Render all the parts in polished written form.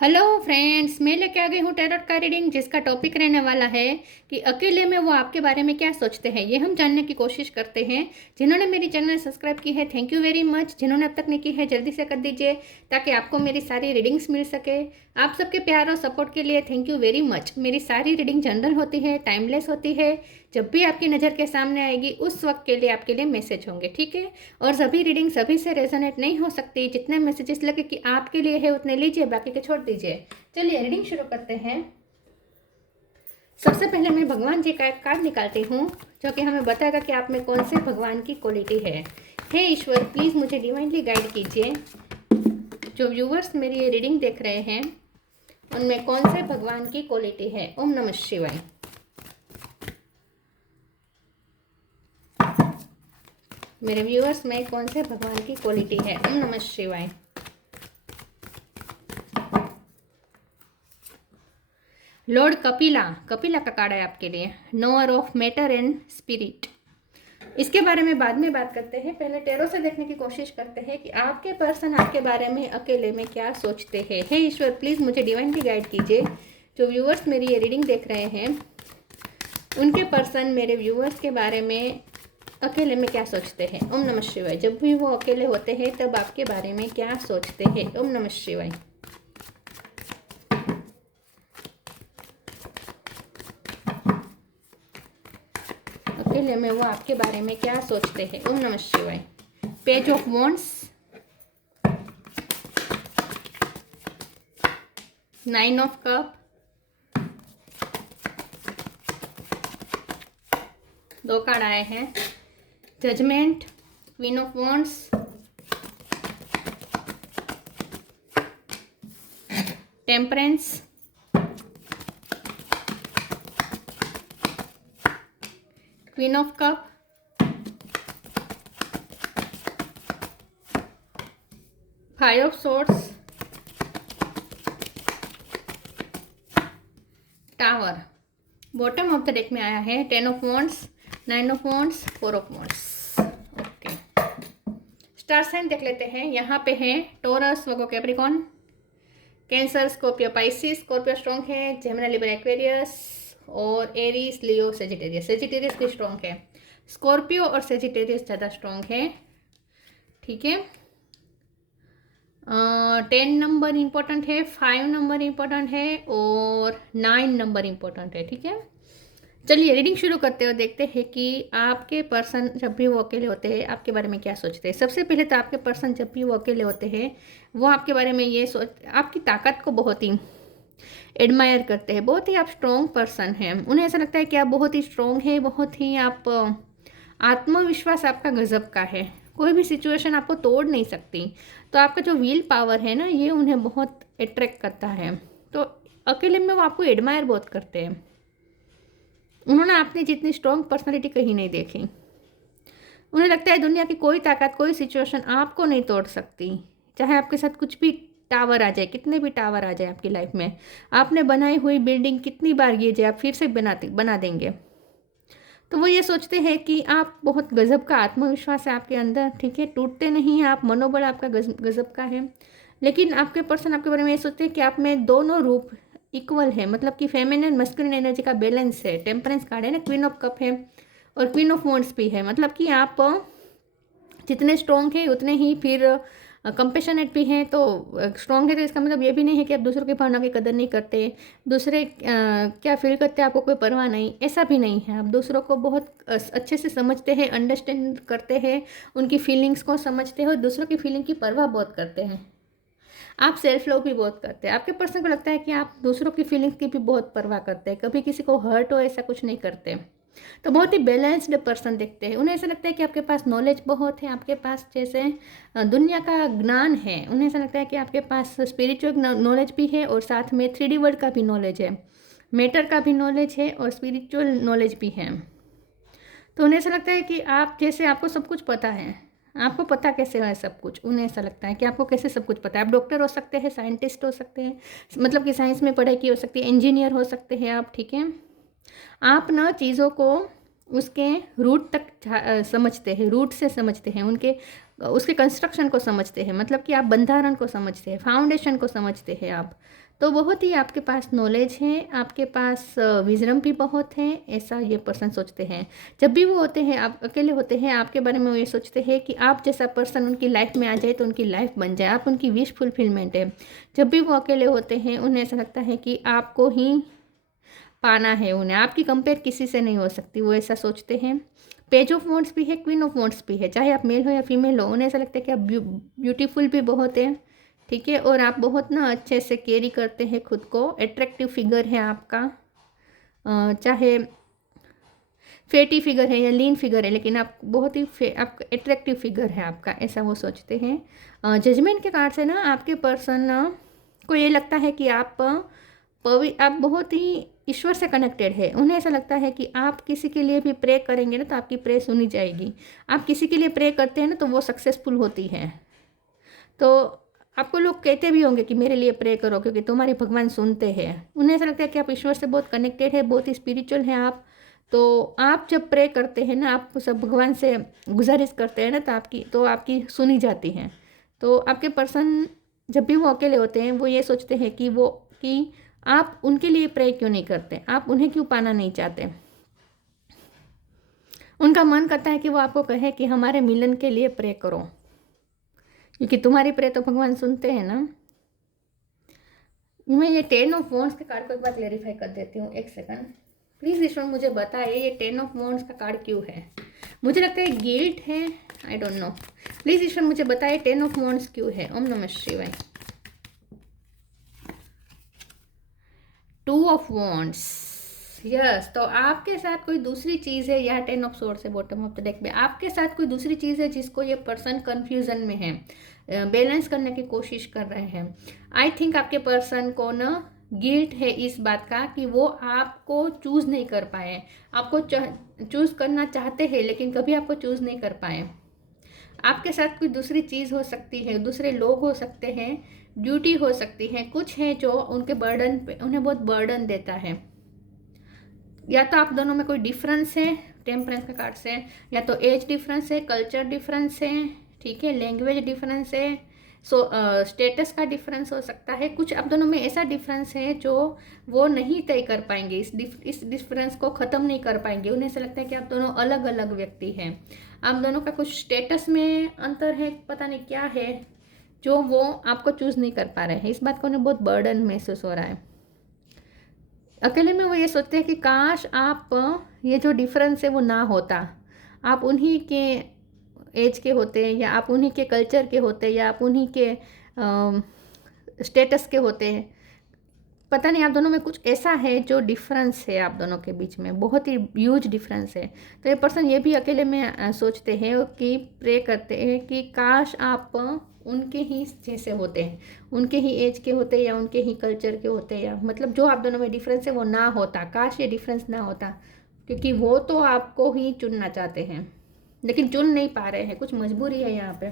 Hello friends, मैं लेके आ गई हूँ टैरोट का रीडिंग जिसका टॉपिक रहने वाला है कि अकेले में वो आपके बारे में क्या सोचते हैं। ये हम जानने की कोशिश करते हैं। जिन्होंने मेरी चैनल सब्सक्राइब की है, थैंक यू वेरी मच। जिन्होंने अब तक नहीं की है, जल्दी से कर दीजिए ताकि आपको मेरी सारी रीडिंग्स मिल सके। आप सबके प्यार और सपोर्ट के लिए थैंक यू वेरी मच। मेरी सारी रीडिंग जनरल होती है, टाइमलेस होती है। जब भी आपकी नज़र के सामने आएगी उस वक्त के लिए आपके लिए मैसेज होंगे, ठीक है। और सभी रीडिंग सभी से रेजोनेट नहीं हो सकती। जितने मैसेजेस लगे कि आपके लिए है उतने लीजिए, बाकी के छोड़ दीजिए। चलिए रीडिंग शुरू करते हैं। सबसे पहले मैं भगवान जी का एक कार्ड निकालती हूँ जो कि हमें बताएगा कि आप में कौन से भगवान की क्वालिटी है। हे ईश्वर, प्लीज़ मुझे डिवाइनली गाइड कीजिए। जो व्यूवर्स मेरी ये रीडिंग देख रहे हैं उनमें कौन से भगवान की क्वालिटी है। ओम नमः शिवाय। मेरे व्यूअर्स में कौन से भगवान की क्वालिटी है। ओम नमः शिवाय। लॉर्ड कपिला, कपिला का कार्ड है आपके लिए। Knower of matter and spirit. इसके बारे में बाद में बात करते हैं, पहले टेरो से देखने की कोशिश करते हैं कि आपके पर्सन आपके बारे में अकेले में क्या सोचते हैं। हे ईश्वर, प्लीज़ मुझे डिवाइनली गाइड कीजिए। जो व्यूअर्स मेरी ये रीडिंग देख रहे हैं उनके पर्सन मेरे व्यूअर्स के बारे में अकेले में क्या सोचते हैं। ओम नमः शिवाय। जब भी वो अकेले होते हैं तब आपके बारे में क्या सोचते हैं। ओम नमः शिवाय। अकेले में वो आपके बारे में क्या सोचते हैं। ओम नमः शिवाय। Page of wands, 9 of cup, 2 card आए हैं। Judgement, queen of wands, temperance, queen of cup, five of swords, tower. Bottom of the deck में आया है 10 of wands, 9 of wands, 4 of wands. Okay, star sign देख लेते हैं। यहाँ पे है Taurus, Virgo, Capricorn, Cancer, Scorpio, Pisces. Scorpio strong है। जेमिनी, लिब्रा, एक्वेरियस और एरीज, लियो, सेजिटेरियस। सेजिटेरियस भी स्ट्रॉन्ग है। स्कॉर्पियो और सेजिटेरियस ज़्यादा स्ट्रॉन्ग है, ठीक है। 10 नंबर इम्पोर्टेंट है, 5 नंबर इम्पोर्टेंट है और 9 नंबर इम्पोर्टेंट है, ठीक है। चलिए रीडिंग शुरू करते हो, देखते हैं कि आपके पर्सन जब भी वो अकेले होते हैं आपके बारे में क्या सोचते हैं। सबसे पहले तो आपके पर्सन जब भी वो अकेले होते हैं वो आपके बारे में ये सोच, आपकी ताकत को बहुत ही एडमायर करते हैं। बहुत ही आप स्ट्रॉन्ग पर्सन हैं। उन्हें ऐसा लगता है कि आप बहुत ही स्ट्रॉन्ग है, बहुत ही आप आत्मविश्वास आपका गजब का है। कोई भी सिचुएशन आपको तोड़ नहीं सकती। तो आपका जो विल पावर है ना, ये उन्हें बहुत अट्रैक्ट करता है। तो अकेले में वो आपको एडमायर बहुत करते हैं। उन्होंने अपनी जितनी स्ट्रॉन्ग पर्सनालिटी कहीं नहीं देखी। उन्हें लगता है दुनिया की कोई ताकत, कोई सिचुएशन आपको नहीं तोड़ सकती। चाहे आपके साथ कुछ भी टावर आ जाए, कितने भी टावर आ जाए आपकी लाइफ में, आपने बनाई हुई बिल्डिंग कितनी बार गिर जाए आप फिर से बना देंगे। तो वो ये सोचते हैं कि आप बहुत गजब का आत्मविश्वास है आपके अंदर, ठीक है। टूटते नहीं हैं आप, मनोबल आपका गजब का है। लेकिन आपके पर्सन आपके बारे में ये सोचते हैं कि आप में दोनों रूप इक्वल है, मतलब कि फेमिनिन मस्कुलिन एनर्जी का बैलेंस है। टेम्परेंस कार्ड है ना, क्वीन ऑफ कप है और क्वीन ऑफ वॉन्ड्स भी है। मतलब कि आप जितने स्ट्रॉन्ग है उतने ही फिर कंपेशनेट भी हैं। तो स्ट्रॉन्ग है तो इसका मतलब ये भी नहीं है कि आप दूसरों की भावना की कदर नहीं करते, दूसरे क्या फील करते हैं आपको कोई परवाह नहीं, ऐसा भी नहीं है। आप दूसरों को बहुत अच्छे से समझते हैं, अंडरस्टैंड करते हैं, उनकी फीलिंग्स को समझते हो, दूसरों की फीलिंग की परवाह बहुत करते हैं। आप सेल्फ लव भी बहुत करते हैं। आपके पर्सन को लगता है कि आप दूसरों की फीलिंग्स की भी बहुत परवाह करते हैं, कभी किसी को हर्ट हो ऐसा कुछ नहीं करते। तो बहुत ही बैलेंस्ड पर्सन दिखते हैं। उन्हें ऐसा लगता है कि आपके पास नॉलेज बहुत है, आपके पास जैसे दुनिया का ज्ञान है। उन्हें ऐसा लगता है कि आपके पास स्पिरिचुअल नॉलेज भी है और साथ में 3D वर्ल्ड का भी नॉलेज है, मैटर का भी नॉलेज है और स्पिरिचुअल नॉलेज भी है। तो उन्हें ऐसा लगता है कि आप जैसे आपको सब कुछ पता है। आपको पता कैसे है सब कुछ, उन्हें ऐसा लगता है कि आपको कैसे सब कुछ पता है। आप डॉक्टर हो सकते हैं, साइंटिस्ट हो सकते हैं, मतलब कि साइंस में पढ़ाई की हो सकती है, इंजीनियर हो सकते हैं आप, ठीक है। आप ना चीज़ों को उसके रूट तक समझते हैं, रूट से समझते हैं, उनके उसके कंस्ट्रक्शन को समझते हैं, मतलब कि आप बंधारण को समझते हैं, फाउंडेशन को समझते हैं आप। तो बहुत ही आपके पास नॉलेज है, आपके पास विजडम भी बहुत है, ऐसा ये पर्सन सोचते हैं। जब भी वो होते हैं, आप अकेले होते हैं, आपके बारे में वो ये सोचते हैं कि आप जैसा पर्सन उनकी लाइफ में आ जाए तो उनकी लाइफ बन जाए, आप उनकी विश फुलफिलमेंट है। जब भी वो अकेले होते हैं उन्हें ऐसा लगता है कि आपको ही पाना है, उन्हें आपकी कंपेयर किसी से नहीं हो सकती, वो ऐसा सोचते हैं। पेज ऑफ वॉन्ड्स भी है, क्वीन ऑफ वॉन्ड्स भी है, चाहे आप मेल हो या फीमेल हो, उन्हें ऐसा लगता है कि आप ब्यूटीफुल भी बहुत है, ठीक है, और आप बहुत ना अच्छे से कैरी करते हैं खुद को, अट्रैक्टिव फिगर है आपका, चाहे फैटी फिगर है या लीन फिगर है, लेकिन आप बहुत ही आपका अट्रैक्टिव फिगर है आपका, ऐसा वो सोचते हैं। जजमेंट के कार्ड से ना आपके पर्सन को ये लगता है कि आप बहुत ही ईश्वर से कनेक्टेड है। उन्हें ऐसा लगता है कि आप किसी के लिए भी प्रे करेंगे ना तो आपकी प्रे सुनी जाएगी। आप किसी के लिए प्रे करते हैं ना तो वो सक्सेसफुल होती है। तो आपको लोग कहते भी होंगे कि मेरे लिए प्रे करो क्योंकि तुम्हारे भगवान सुनते हैं। उन्हें ऐसा लगता है कि आप ईश्वर से बहुत कनेक्टेड है, बहुत ही स्पिरिचुअल हैं आप। तो आप जब प्रे करते हैं ना, आप सब भगवान से गुजारिश करते हैं ना तो आपकी सुनी जाती हैं। तो आपके पर्सन जब भी वो अकेले होते हैं वो ये सोचते हैं कि आप उनके लिए प्रे क्यों नहीं करते, आप उन्हें क्यों पाना नहीं चाहते। उनका मन करता है कि वो आपको कहे कि हमारे मिलन के लिए प्रे करो, क्योंकि तुम्हारी प्रे तो भगवान सुनते हैं ना। मैं ये 10 ऑफ वॉन्ड्स के कार्ड को एक बार क्लेरिफाई कर देती हूँ, एक सेकंड प्लीज़ ईश्वर मुझे बताइए ये 10 ऑफ वॉन्ड्स का कार्ड क्यों है। मुझे लगता है गिल्ट है, आई डोंट नो, प्लीज़ ईश्वर मुझे बताइए 10 ऑफ वॉन्ड्स क्यों है। ओम नमः शिवाय। 2 ऑफ वॉन्ड्स, यस। तो आपके साथ कोई दूसरी चीज़ है, यह 10 ऑफ सोर्ड्स है बॉटम ऑफ द डेक में। आपके साथ कोई दूसरी चीज़ है जिसको ये पर्सन कंफ्यूजन में है, बैलेंस करने की कोशिश कर रहे हैं। आई थिंक आपके पर्सन को ना गिल्ट है इस बात का कि वो आपको चूज़ नहीं कर पाए। आपको चूज़ करना चाहते हैं लेकिन कभी आपको चूज़ नहीं कर पाए। आपके साथ कोई दूसरी चीज़ हो सकती है, दूसरे लोग हो सकते हैं, ड्यूटी हो सकती है, कुछ है जो उनके बर्डन पे उन्हें बहुत बर्डन देता है। या तो आप दोनों में कोई डिफरेंस है टेम्परेंस के कार्ड से, या तो एज डिफरेंस है, कल्चर डिफरेंस है, ठीक है, लैंग्वेज डिफरेंस है, स्टेटस का डिफरेंस हो सकता है। कुछ आप दोनों में ऐसा डिफरेंस है जो वो नहीं तय कर पाएंगे, इस डिफरेंस को ख़त्म नहीं कर पाएंगे। उन्हें ऐसा लगता है कि आप दोनों अलग अलग व्यक्ति हैं, आप दोनों का कुछ स्टेटस में अंतर है, पता नहीं क्या है जो वो आपको चूज़ नहीं कर पा रहे हैं। इस बात को उन्हें बहुत बर्डन महसूस हो रहा है। अकेले में वो ये सोचते हैं कि काश आप ये जो डिफरेंस है वो ना होता, आप उन्हीं के एज के होते, या आप उन्हीं के कल्चर के होते, या आप उन्हीं के स्टेटस के होते। पता नहीं आप दोनों में कुछ ऐसा है जो डिफरेंस है आप दोनों के बीच में, बहुत ही ह्यूज डिफरेंस है। तो ये पर्सन ये भी अकेले में सोचते हैं कि प्रे करते हैं कि काश आप उनके ही जैसे होते हैं, उनके ही एज के होते, या उनके ही कल्चर के होते, या मतलब जो आप दोनों में डिफरेंस है वो ना होता। काश ये डिफरेंस ना होता, क्योंकि वो तो आपको ही चुनना चाहते हैं लेकिन चुन नहीं पा रहे हैं, कुछ मजबूरी है यहाँ पे।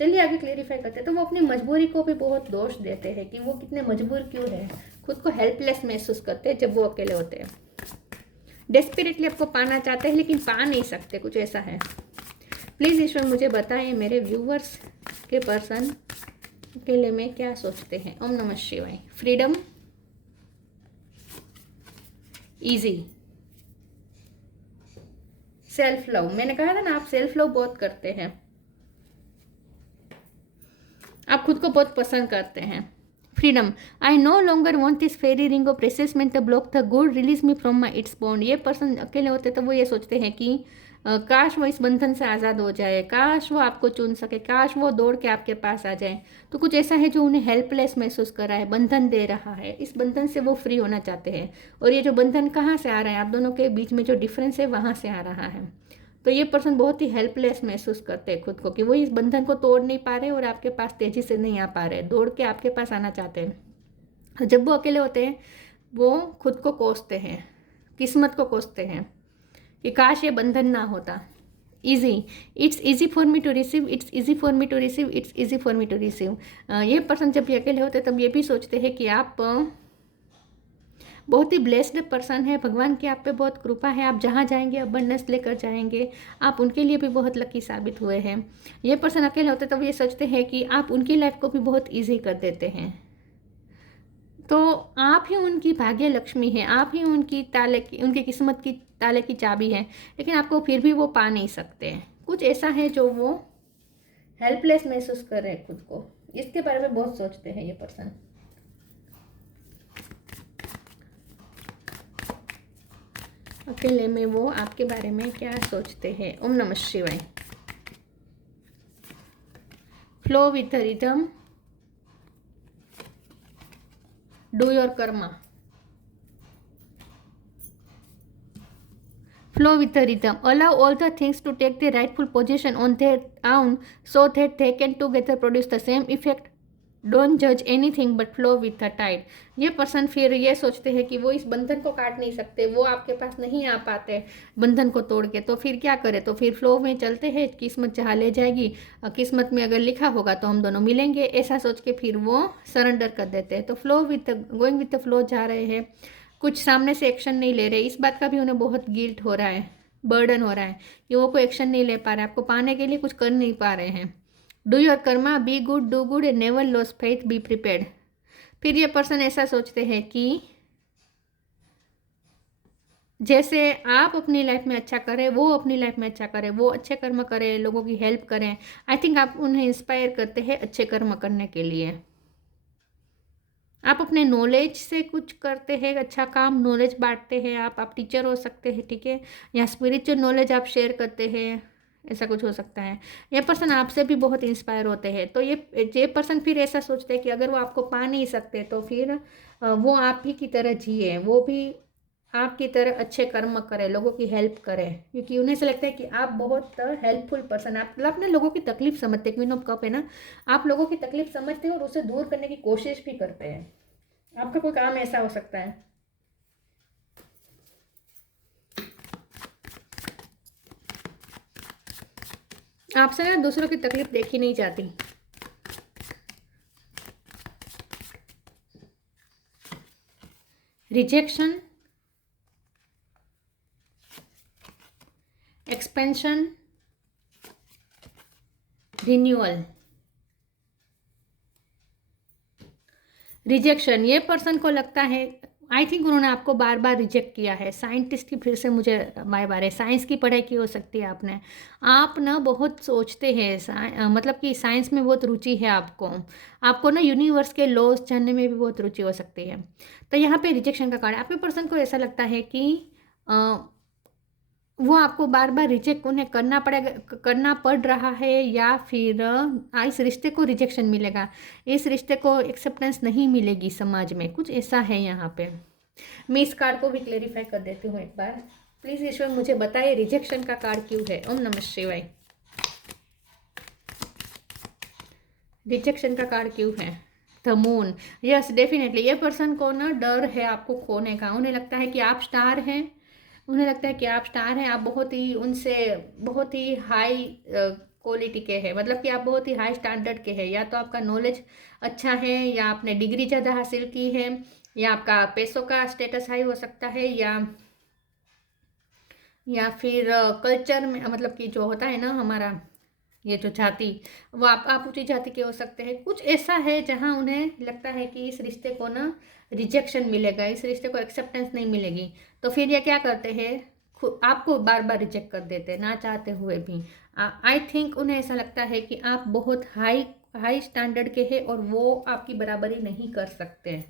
चलिए आगे क्लेरिफाई करते हैं। तो वो अपनी मजबूरी को भी बहुत दोष देते हैं कि वो कितने मजबूर क्यों है, खुद को हेल्पलेस महसूस करते हैं जब वो अकेले होते हैं। डेस्परेटली आपको पाना चाहते हैं लेकिन पा नहीं सकते, कुछ ऐसा है। प्लीज़ ईश्वर मुझे बताएं मेरे व्यूवर्स के पर्सन अकेले में क्या सोचते हैं। ओम नमः शिवाय। Freedom, easy, self love. मैंने कहा था ना आप सेल्फ लव बहुत करते हैं, आप खुद को बहुत पसंद करते हैं। Freedom, I no longer want this fairy ring of presentment the block the good release me from my its bond. ये पर्सन अकेले होते तो वो ये सोचते हैं कि काश वो इस बंधन से आज़ाद हो जाए, काश वो आपको चुन सके, काश वो दौड़ के आपके पास आ जाए। तो कुछ ऐसा है जो उन्हें हेल्पलेस महसूस कर रहा है, बंधन दे रहा है, इस बंधन से वो फ्री होना चाहते हैं। और ये जो बंधन कहाँ से आ रहा है, आप दोनों के बीच में जो डिफरेंस है वहाँ से आ रहा है। तो ये पर्सन बहुत ही हेल्पलेस महसूस करते हैं खुद को कि वो इस बंधन को तोड़ नहीं पा रहे और आपके पास तेज़ी से नहीं आ पा रहे, दौड़ के आपके पास आना चाहते हैं। जब वो अकेले होते हैं वो खुद को कोसते हैं, किस्मत को कोसते हैं कि काश ये बंधन ना होता। Easy, it's easy for me to receive, it's easy for me to receive, it's easy for me to receive. ये पर्सन जब ये अकेले होते हैं तब ये भी सोचते हैं कि आप बहुत ही ब्लेस्ड पर्सन है, भगवान की आप पे बहुत कृपा है, आप जहाँ जाएंगे अबंडेंस लेकर जाएंगे, आप उनके लिए भी बहुत लकी साबित हुए हैं। ये पर्सन अकेले होते तब ये सोचते हैं कि आप उनकी लाइफ को भी बहुत ईजी कर देते हैं। तो आप ही उनकी भाग्य लक्ष्मी है, आप ही उनकी ताले की, उनकी किस्मत की ताले की चाबी है, लेकिन आपको फिर भी वो पा नहीं सकते हैं। कुछ ऐसा है जो वो हेल्पलेस महसूस कर रहे हैं खुद को, इसके बारे में बहुत सोचते हैं ये पर्सन। अकेले में वो आपके बारे में क्या सोचते हैं। ओम नमः शिवाय। Flow with rhythm, do your Karma. Flow with the rhythm. Allow all the things to take the rightful position on their own so that they can together produce the same effect. Don't judge anything but flow with the tide. ये person फिर ये सोचते हैं कि वो इस बंधन को काट नहीं सकते, वो आपके पास नहीं आ पाते बंधन को तोड़ के, तो फिर क्या करें, तो फिर फ्लो में चलते हैं, किस्मत जहाँ ले जाएगी, किस्मत में अगर लिखा होगा तो हम दोनों मिलेंगे, ऐसा सोच के फिर वो सरेंडर कर देते हैं। तो flow with going with the flow जा रहे हैं, कुछ सामने से एक्शन नहीं ले रहे। इस बात का भी उन्हें बहुत गिल्ट हो रहा है, बर्डन हो रहा है कि वो कोई एक्शन नहीं ले पा रहे, आपको पाने के लिए कुछ कर नहीं पा रहे हैं। Do your Karma, be good, do good and never loss faith, be prepared. फिर ये पर्सन ऐसा सोचते हैं कि जैसे आप अपनी लाइफ में अच्छा करें, वो अपनी लाइफ में अच्छा करें, वो अच्छे कर्म करें, लोगों की हेल्प करें। आई थिंक आप उन्हें इंस्पायर करते हैं अच्छे कर्म करने के लिए। आप अपने नॉलेज से कुछ करते हैं अच्छा काम, नॉलेज बांटते हैं, आप टीचर हो सकते हैं, ठीक है, या स्पिरिचुअल नॉलेज आप शेयर करते हैं, ऐसा कुछ हो सकता है। ये पर्सन आपसे भी बहुत इंस्पायर होते हैं। तो ये पर्सन फिर ऐसा सोचते हैं कि अगर वो आपको पा नहीं सकते तो फिर वो आप ही की तरह जिए, वो भी आपकी तरह अच्छे कर्म करें, लोगों की हेल्प करें, क्योंकि उन्हें ऐसा लगता है कि आप बहुत हेल्पफुल पर्सन, आप मतलब अपने लोगों की तकलीफ समझते हैं। क्वीन ऑफ कप है ना, आप लोगों की तकलीफ समझते हैं और उसे दूर करने की कोशिश भी करते हैं। आपका कोई काम ऐसा हो सकता है। आपसे ना दूसरों की तकलीफ देखी नहीं जाती। Rejection, expansion, renewal. रिजेक्शन, ये पर्सन को लगता है, आई थिंक उन्होंने आपको बार बार रिजेक्ट किया है। साइंटिस्ट की फिर से मुझे बाय बार है, साइंस की पढ़ाई की हो सकती है आपने। आप ना बहुत सोचते हैं, मतलब कि साइंस में बहुत रुचि है आपको ना यूनिवर्स के लॉज जानने में भी बहुत रुचि हो सकती है। तो यहाँ पे रिजेक्शन का कार्ड, आपके पर्सन को ऐसा लगता है कि वो आपको बार बार रिजेक्ट उन्हें करना पड़ रहा है, या फिर इस रिश्ते को रिजेक्शन मिलेगा, इस रिश्ते को एक्सेप्टेंस नहीं मिलेगी समाज में, कुछ ऐसा है यहाँ पे। मैं इस कार्ड को भी क्लेरिफाई कर देती हूँ एक बार। प्लीज़ ईश्वर मुझे बताइए रिजेक्शन का कार्ड क्यों है। ओम नमः शिवाय। रिजेक्शन का कार्ड क्यों है। द मून, यस डेफिनेटली ये पर्सन को ना डर है आपको खोने का। उन्हें लगता है कि आप स्टार हैं, उन्हें लगता है कि आप स्टार हैं, आप बहुत ही उनसे बहुत ही हाई क्वालिटी के हैं, मतलब कि आप बहुत ही हाई स्टैंडर्ड के हैं। या तो आपका नॉलेज अच्छा है, या आपने डिग्री ज़्यादा हासिल की है, या आपका पैसों का स्टेटस हाई हो सकता है, या फिर कल्चर में, मतलब कि जो होता है ना हमारा ये जो जाति, वो आप ऊंची जाति के हो सकते हैं। कुछ ऐसा है जहां उन्हें लगता है कि इस रिश्ते को ना रिजेक्शन मिलेगा, इस रिश्ते को एक्सेप्टेंस नहीं मिलेगी। तो फिर ये क्या करते हैं, आपको बार बार रिजेक्ट कर देते हैं ना चाहते हुए भी। आई थिंक उन्हें ऐसा लगता है कि आप बहुत हाई स्टैंडर्ड के हैं और वो आपकी बराबरी नहीं कर सकते हैं,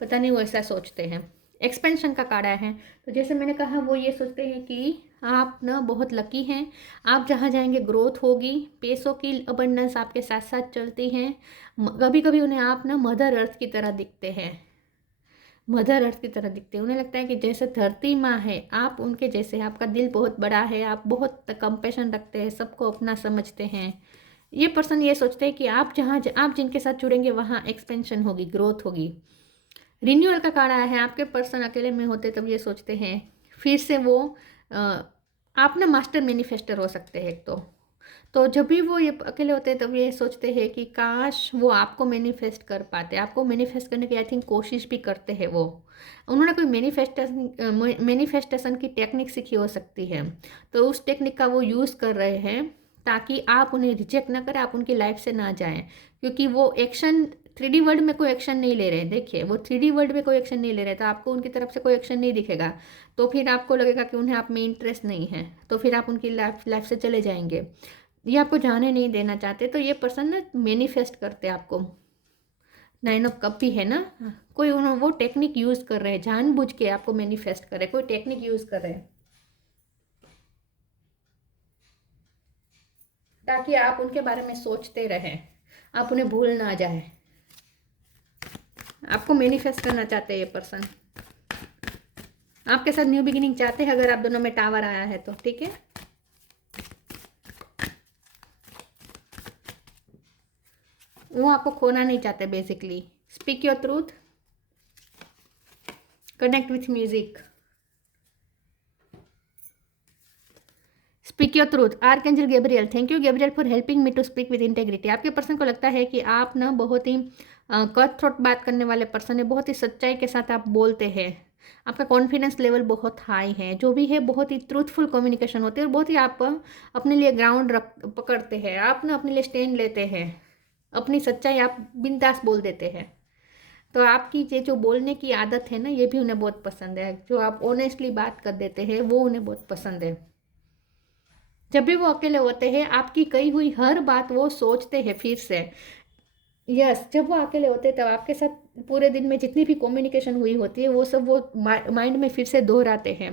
पता नहीं वो ऐसा सोचते हैं। एक्सपेंशन का कार्ड है, तो जैसे मैंने कहा वो ये सोचते हैं कि आप ना बहुत लकी हैं, आप जहाँ जाएंगे ग्रोथ होगी, पैसों की अबंडेंस आपके साथ साथ चलती हैं। कभी कभी उन्हें आप ना मदर अर्थ की तरह दिखते हैं, मदर अर्थ की तरह दिखते हैं। उन्हें लगता है कि जैसे धरती माँ है, आप उनके जैसे, आपका दिल बहुत बड़ा है, आप बहुत कंपैशन रखते हैं, सबको अपना समझते हैं। ये पर्सन ये सोचते हैं कि आप जिनके साथ जुड़ेंगे वहाँ एक्सपेंशन होगी, ग्रोथ होगी। रिन्यूअल का कार्ड आया है, आपके पर्सन अकेले में होते तब ये सोचते हैं फिर से वो आप ना मास्टर मैनिफेस्टर हो सकते हैं एक तो, तो जब भी वो ये अकेले होते हैं तब ये सोचते हैं कि काश वो आपको मैनिफेस्ट कर पाते, आपको मैनिफेस्ट करने की आई थिंक कोशिश भी करते हैं वो। उन्होंने कोई मैनिफेस्टेशन की टेक्निक सीखी हो सकती है, तो उस टेक्निक का वो यूज़ कर रहे हैं ताकि आप उन्हें रिजेक्ट ना करें, आप उनकी लाइफ से ना जाएं, क्योंकि वो एक्शन 3D वर्ल्ड में कोई एक्शन नहीं ले रहे हैं। देखिए वो 3D वर्ल्ड में कोई एक्शन नहीं ले रहे, तो आपको उनकी तरफ से कोई एक्शन नहीं दिखेगा, तो फिर आपको लगेगा कि उन्हें आप में इंटरेस्ट नहीं है, तो फिर आप उनकी लाइफ से चले जाएंगे, ये आपको जाने नहीं देना चाहते। तो ये पर्सन ना मैनिफेस्ट करते हैं आपको। 9 ऑफ कप भी है ना, कोई उन्होंने वो टेक्निक यूज़ कर रहे हैं, जानबूझ के आपको मैनिफेस्ट कर रहे हैं, कोई टेक्निक यूज़ कर रहे हैं ताकि आप उनके बारे में सोचते रहें, आप उन्हें भूल ना जाए। आपको मैनिफेस्ट करना चाहते हैं ये पर्सन, आपके साथ न्यू बिगिनिंग चाहते हैं, अगर आप दोनों में टावर आया है तो ठीक है। वो आपको खोना नहीं चाहते basically. Speak your truth, connect with music, speak your truth. Archangel Gabriel, thank you Gabriel for helping me to speak with integrity. आपके पर्सन को लगता है कि आप ना बहुत ही कट थ्रोट बात करने वाले पर्सन है, बहुत ही सच्चाई के साथ आप बोलते हैं, आपका कॉन्फिडेंस लेवल बहुत हाई है, जो भी है बहुत ही ट्रूथफुल कम्युनिकेशन होती है, और बहुत ही आप अपने लिए ग्राउंड रख पकड़ते हैं, आप ना अपने लिए स्टैंड लेते हैं, अपनी सच्चाई आप बिंदास बोल देते हैं। तो आपकी ये जो बोलने की आदत है ना, ये भी उन्हें बहुत पसंद है, जो आप ऑनेस्टली बात कर देते हैं वो उन्हें बहुत पसंद है। जब भी वो अकेले होते हैं आपकी कही हुई हर बात वो सोचते हैं फिर से। यस, जब वो अकेले होते हैं तब आपके साथ पूरे दिन में जितनी भी कम्युनिकेशन हुई होती है वो सब वो माइंड में फिर से दोहराते हैं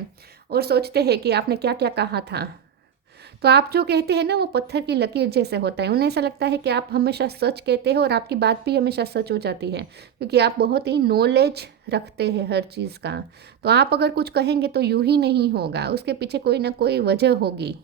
और सोचते हैं कि आपने क्या क्या कहा था। तो आप जो कहते हैं ना वो पत्थर की लकीर जैसे होता है, उन्हें ऐसा लगता है कि आप हमेशा सच कहते हैं और आपकी बात भी हमेशा सच हो जाती है, क्योंकि आप बहुत ही नॉलेज रखते हैं हर चीज़ का। तो आप अगर कुछ कहेंगे तो यूं ही नहीं होगा, उसके पीछे कोई ना कोई वजह होगी।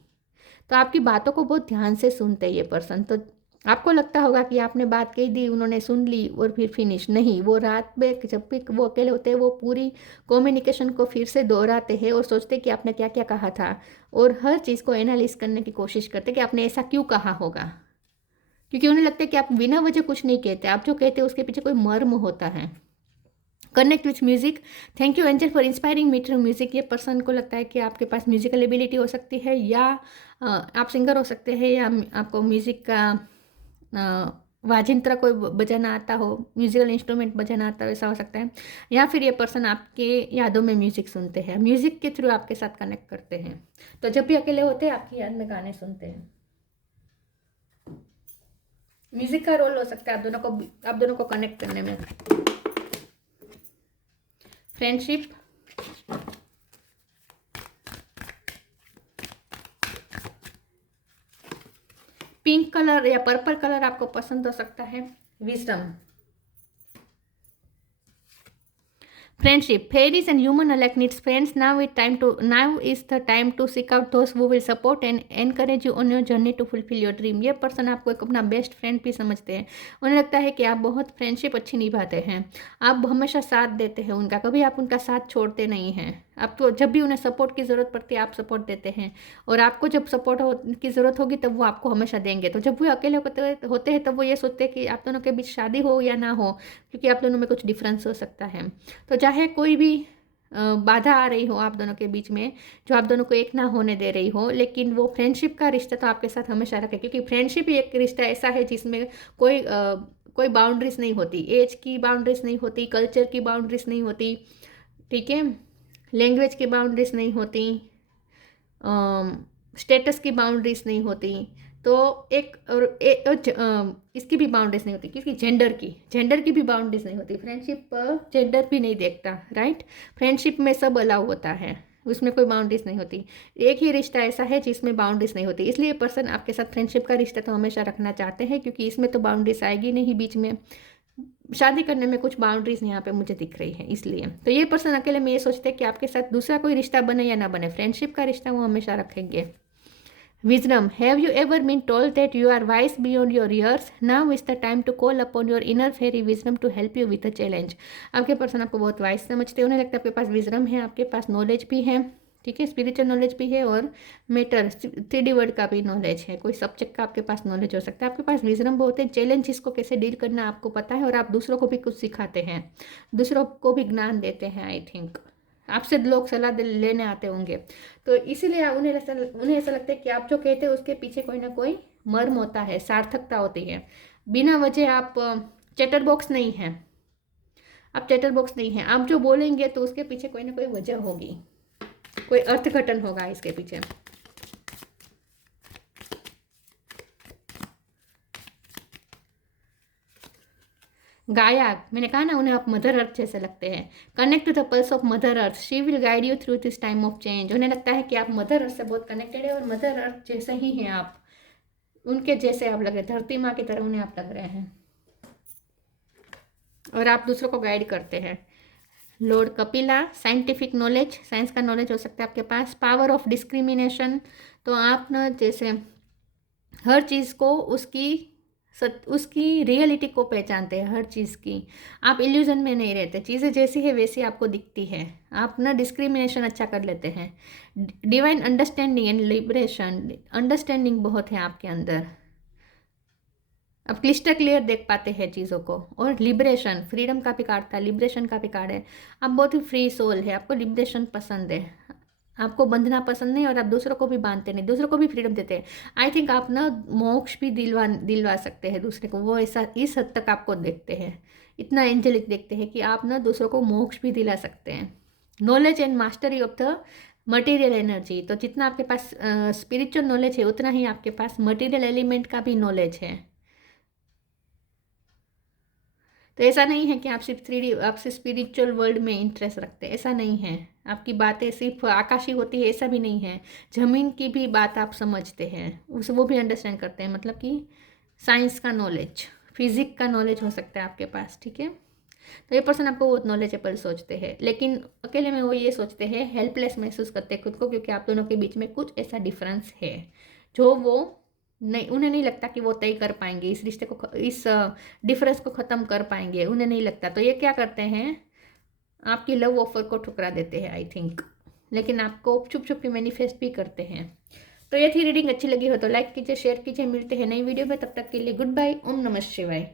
तो आपकी बातों को बहुत ध्यान से सुनते हैं ये पर्सन। तो आपको लगता होगा कि आपने बात कह दी, उन्होंने सुन ली और फिर फिनिश नहीं, वो रात में जब भी वो अकेले होते हैं वो पूरी कम्युनिकेशन को फिर से दोहराते हैं और सोचते हैं कि आपने क्या क्या कहा था, और हर चीज़ को एनालिस करने की कोशिश करते हैं कि आपने ऐसा क्यों कहा होगा, क्योंकि उन्हें लगता है कि आप बिना वजह कुछ नहीं कहते, आप जो कहते हैं उसके पीछे कोई मर्म होता है। Connect with music, thank you angel for inspiring me through music. ये पर्सन को लगता है कि आपके पास म्यूजिकल एबिलिटी हो सकती है, या आप सिंगर हो सकते हैं, या आपको म्यूजिक का वाजिंत्र कोई बजाना आता हो, म्यूजिकल इंस्ट्रूमेंट बजाना आता हो, ऐसा हो सकता है। या फिर ये पर्सन आपके यादों में म्यूजिक सुनते हैं, म्यूजिक के थ्रू आपके साथ कनेक्ट करते हैं। तो जब भी अकेले होते हैं आपकी याद में गाने सुनते हैं। म्यूजिक का रोल हो सकता है आप दोनों को कनेक्ट करने में। फ्रेंडशिप, पिंक कलर या पर्पल कलर आपको पसंद हो सकता है। Wisdom, friendship, fairies and human alike needs friends. Now is the time to seek out those who will support and encourage you on your journey to fulfill your dream. ये person आपको एक अपना best friend भी समझते हैं, उन्हें लगता है कि आप बहुत फ्रेंडशिप अच्छी निभाते हैं, आप हमेशा साथ देते हैं उनका, कभी आप उनका साथ छोड़ते नहीं हैं। आपको जब भी उन्हें सपोर्ट की ज़रूरत पड़ती है आप सपोर्ट देते हैं, और आपको जब सपोर्ट की ज़रूरत होगी तब वो आपको हमेशा देंगे। तो जब वो अकेले होते हैं तब वो ये सोचते हैं कि आप दोनों के बीच शादी हो या ना हो, क्योंकि आप दोनों में कुछ डिफरेंस हो सकता है। तो चाहे कोई भी बाधा आ रही हो आप दोनों के बीच में, जो आप दोनों को एक ना होने दे रही हो, लेकिन वो फ्रेंडशिप का रिश्ता तो आपके साथ हमेशा रखे, क्योंकि फ्रेंडशिप ही एक रिश्ता ऐसा है जिसमें कोई बाउंड्रीज नहीं होती, एज की बाउंड्रीज नहीं होती, कल्चर की बाउंड्रीज नहीं होती, ठीक है, लैंग्वेज की बाउंड्रीज नहीं होती, स्टेटस की बाउंड्रीज नहीं होती, तो इसकी भी बाउंड्रीज नहीं होती, किसकी, जेंडर की भी बाउंड्रीज नहीं होती। फ्रेंडशिप जेंडर भी नहीं देखता, राइट। फ्रेंडशिप में सब अलाउ होता है, उसमें कोई बाउंड्रीज नहीं होती। एक ही रिश्ता ऐसा है जिसमें बाउंड्रीज नहीं होती, इसलिए पर्सन आपके साथ फ्रेंडशिप का रिश्ता तो हमेशा रखना चाहते हैं, क्योंकि इसमें तो बाउंड्रीज आएगी नहीं बीच में। शादी करने में कुछ बाउंड्रीज यहाँ पे मुझे दिख रही है, इसलिए तो ये पर्सन अकेले में ये सोचते हैं कि आपके साथ दूसरा कोई रिश्ता बने या ना बने, फ्रेंडशिप का रिश्ता वो हमेशा रखेंगे। Wisdom, have you ever been told that you are wise beyond your years? Now is the time to call upon your inner fairy wisdom to help you with a challenge. आपके person आपको बहुत wise समझते हैं, उन्हें लगता है आपके पास wisdom है, आपके पास नॉलेज भी है, ठीक है, स्पिरिचुअल नॉलेज भी है और मैटर 3D वर्ड का भी नॉलेज है। कोई सब्जेक्ट का आपके पास नॉलेज हो सकता है, आपके पास विजडम बहुत है, चैलेंजेस को कैसे डील करना आपको पता है और आप दूसरों को भी कुछ सिखाते हैं, दूसरों को भी ज्ञान देते हैं। आई थिंक आपसे लोग सलाह लेने आते होंगे, तो इसीलिए उन्हें ऐसा लगता है कि आप जो कहते हैं उसके पीछे कोई ना कोई मर्म होता है, सार्थकता होती है। बिना वजह आप चैटर बॉक्स नहीं हैं, आप चैटर बॉक्स नहीं हैं। आप जो बोलेंगे तो उसके पीछे कोई ना कोई वजह होगी, कोई अर्थघटन होगा इसके पीछे। गाया, मैंने कहा ना, उन्हें आप मदर अर्थ जैसे लगते हैं। Connect to the pulse of mother earth, she will guide you through this time of change. उन्हें लगता है कि आप मदर अर्थ से बहुत कनेक्टेड है और मदर अर्थ जैसे ही हैं आप, उनके जैसे आप लग रहे हैं, धरती माँ की तरह उन्हें आप लग रहे हैं और आप दूसरों को गाइड करते हैं। Lord Kapila, scientific knowledge, science का नॉलेज हो सकता है आपके पास। पावर ऑफ डिस्क्रिमिनेशन, तो आप ना जैसे हर चीज़ को उसकी रियलिटी को पहचानते हैं, हर चीज़ की। आप इल्यूजन में नहीं रहते, चीज़ें जैसी है वैसी आपको दिखती है। आप ना डिस्क्रिमिनेशन अच्छा कर लेते हैं। Divine understanding and liberation, understanding बहुत है आपके अंदर, आप क्लिस्टर क्लियर देख पाते हैं चीज़ों को। और लिबरेशन, फ्रीडम का भी कार्ड था, लिबरेशन का भी कार्ड है। आप बहुत ही फ्री सोल है, आपको लिबरेशन पसंद है, आपको बंधना पसंद नहीं और आप दूसरों को भी बांधते नहीं, दूसरों को भी फ्रीडम देते हैं। आई थिंक आप ना मोक्ष भी दिलवा सकते हैं दूसरे को, वो ऐसा इस हद तक आपको देखते हैं, इतना एंजेलिक देखते हैं कि आप ना दूसरों को मोक्ष भी दिला सकते हैं। Knowledge and mastery of the material energy, तो जितना आपके पास स्पिरिचुअल नॉलेज है उतना ही आपके पास मटेरियल एलिमेंट का भी नॉलेज है। तो ऐसा नहीं है कि आप सिर्फ 3D, आप सिर्फ स्पिरिचुअल वर्ल्ड में इंटरेस्ट रखते हैं, ऐसा नहीं है। आपकी बातें सिर्फ आकाशी होती है ऐसा भी नहीं है, ज़मीन की भी बात आप समझते हैं, उस वो भी अंडरस्टैंड करते हैं। मतलब कि साइंस का नॉलेज, फिजिक्स का नॉलेज हो सकता है आपके पास, ठीक है। तो ये पर्सन आपको बहुत नॉलेजेबल सोचते हैं, लेकिन अकेले में वो ये सोचते हैं, हेल्पलेस महसूस करते हैं खुद को, क्योंकि आप दोनों के बीच में कुछ ऐसा डिफरेंस है जो वो नहीं, उन्हें नहीं लगता कि वो तय कर पाएंगे इस रिश्ते को, इस डिफरेंस को ख़त्म कर पाएंगे, उन्हें नहीं लगता। तो ये क्या करते हैं, आपकी लव ऑफर को ठुकरा देते हैं आई थिंक, लेकिन आपको छुप छुप के मैनिफेस्ट भी करते हैं। तो ये थी रीडिंग, अच्छी लगी हो तो लाइक कीजिए, शेयर कीजिए। मिलते हैं नई वीडियो में, तब तक के लिए गुड बाय, ओम नमः शिवाय।